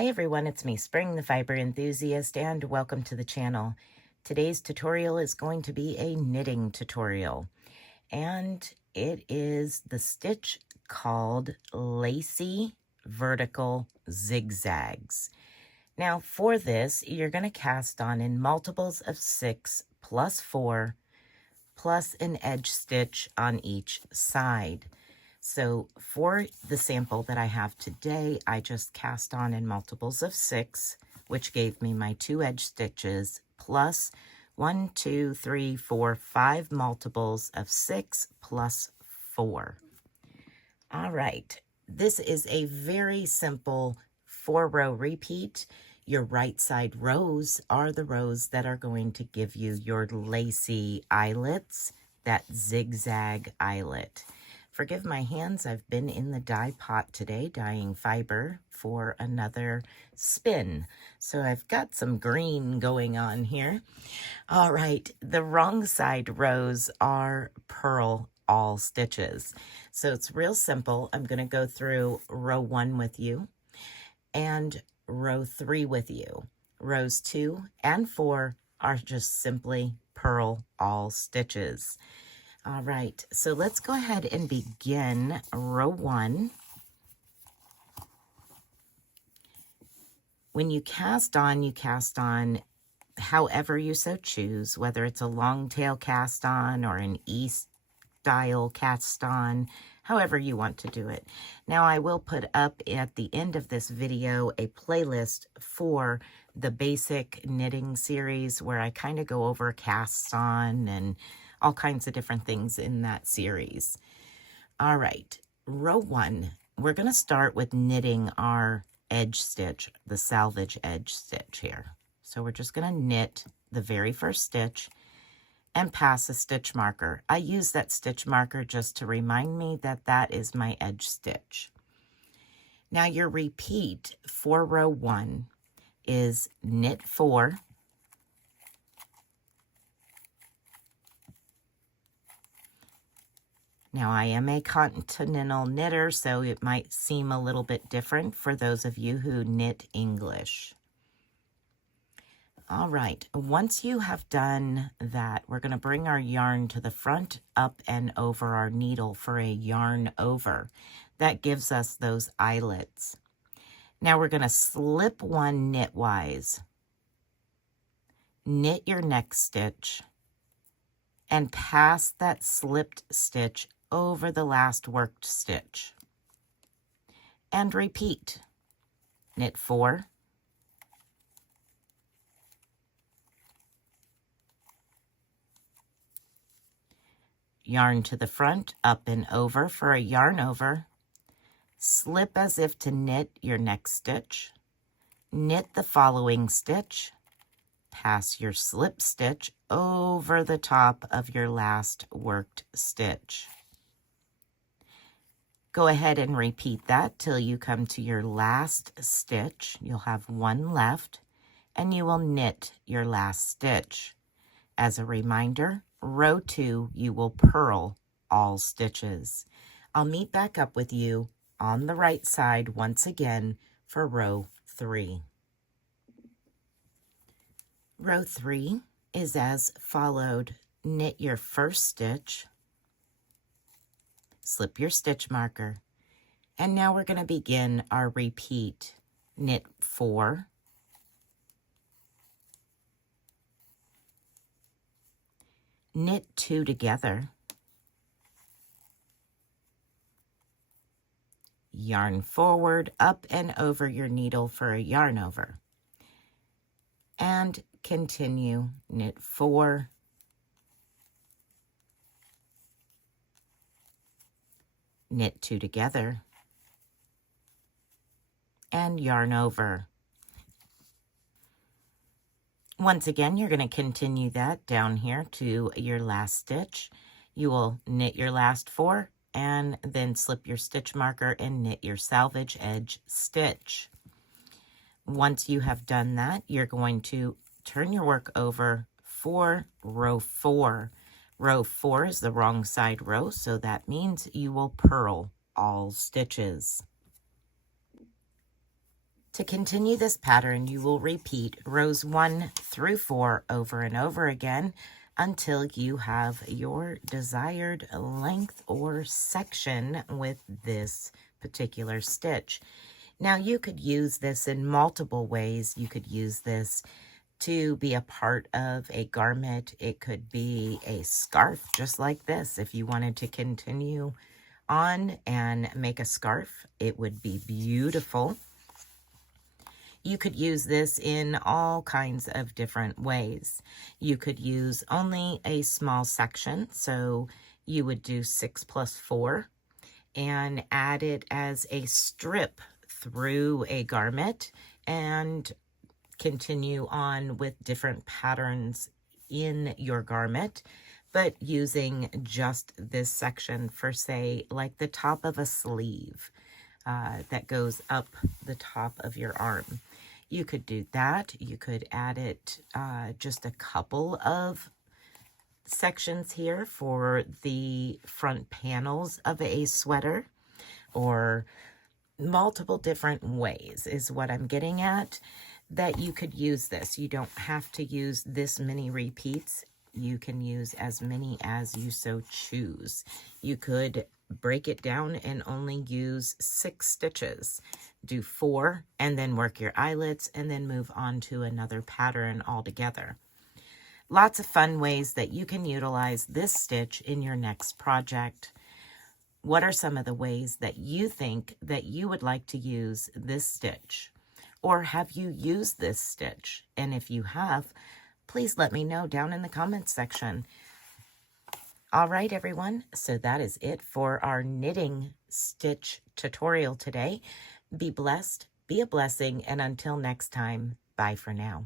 Hi everyone, it's me, Spring, the fiber enthusiast, and welcome to the channel. Today's tutorial is going to be a knitting tutorial, and it is the stitch called Lacy Vertical Zigzags. Now for this, you're going to cast on in multiples of 6 plus 4 plus an edge stitch on each side. So for the sample that I have today, I just cast on in multiples of 6, which gave me my 2 edge stitches, plus 1, 2, 3, 4, 5 multiples of 6 plus 4. All right, this is a very simple 4-row repeat. Your right side rows are the rows that are going to give you your lacy eyelets, that zigzag eyelet. Forgive my hands, I've been in the dye pot today dyeing fiber for another spin. So I've got some green going on here. All right, the wrong side rows are purl all stitches. So it's real simple. I'm going to go through row 1 with you and row 3 with you. Rows 2 and 4 are just simply purl all stitches. All right, so let's go ahead and begin row 1. When you cast on however you so choose, whether it's a long tail cast on or an E-style cast on, however you want to do it. Now I will put up at the end of this video a playlist for the basic knitting series where I kind of go over casts on and all kinds of different things in that series. All right, row 1, we're going to start with knitting our edge stitch, the salvage edge stitch here. So we're just going to knit the very first stitch and pass a stitch marker. I use that stitch marker just to remind me that that is my edge stitch. Now your repeat for row 1 is knit 4, now, I am a continental knitter, so it might seem a little bit different for those of you who knit English. All right, once you have done that, we're going to bring our yarn to the front, up and over our needle for a yarn over. That gives us those eyelets. Now we're going to slip one knitwise, knit your next stitch, and pass that slipped stitch over the last worked stitch. And repeat. Knit 4, yarn to the front, up and over for a yarn over, slip as if to knit your next stitch, knit the following stitch, pass your slip stitch over the top of your last worked stitch. Go ahead and repeat that till you come to your last stitch. You'll have one left, and you will knit your last stitch. As a reminder, row 2, you will purl all stitches. I'll meet back up with you on the right side once again for row 3. Row 3 is as followed. Knit your first stitch, slip your stitch marker, and now we're going to begin our repeat. Knit 4, knit 2 together, yarn forward, up and over your needle for a yarn over, and continue. Knit 4, knit 2 together, and yarn over. Once again, you're going to continue that down here to your last stitch. You will knit your last 4 and then slip your stitch marker and knit your salvage edge stitch. Once you have done that, you're going to turn your work over for row 4. Row 4 is the wrong side row, so that means you will purl all stitches. To continue this pattern, you will repeat rows 1 through 4 over and over again until you have your desired length or section with this particular stitch. Now, you could use this in multiple ways. You could use this to be a part of a garment. It could be a scarf, just like this. If you wanted to continue on and make a scarf, it would be beautiful. You could use this in all kinds of different ways. You could use only a small section, so you would do 6 plus 4 and add it as a strip through a garment and continue on with different patterns in your garment, but using just this section for, say, like the top of a sleeve that goes up the top of your arm. You could do that. You could add it just a couple of sections here for the front panels of a sweater, or multiple different ways is what I'm getting at, that you could use this. You don't have to use this many repeats. You can use as many as you so choose. You could break it down and only use 6 stitches. Do 4 and then work your eyelets and then move on to another pattern altogether. Lots of fun ways that you can utilize this stitch in your next project. What are some of the ways that you think that you would like to use this stitch? Or have you used this stitch? And if you have, please let me know down in the comments section. All right, everyone. So that is it for our knitting stitch tutorial today. Be blessed, be a blessing, and until next time, bye for now.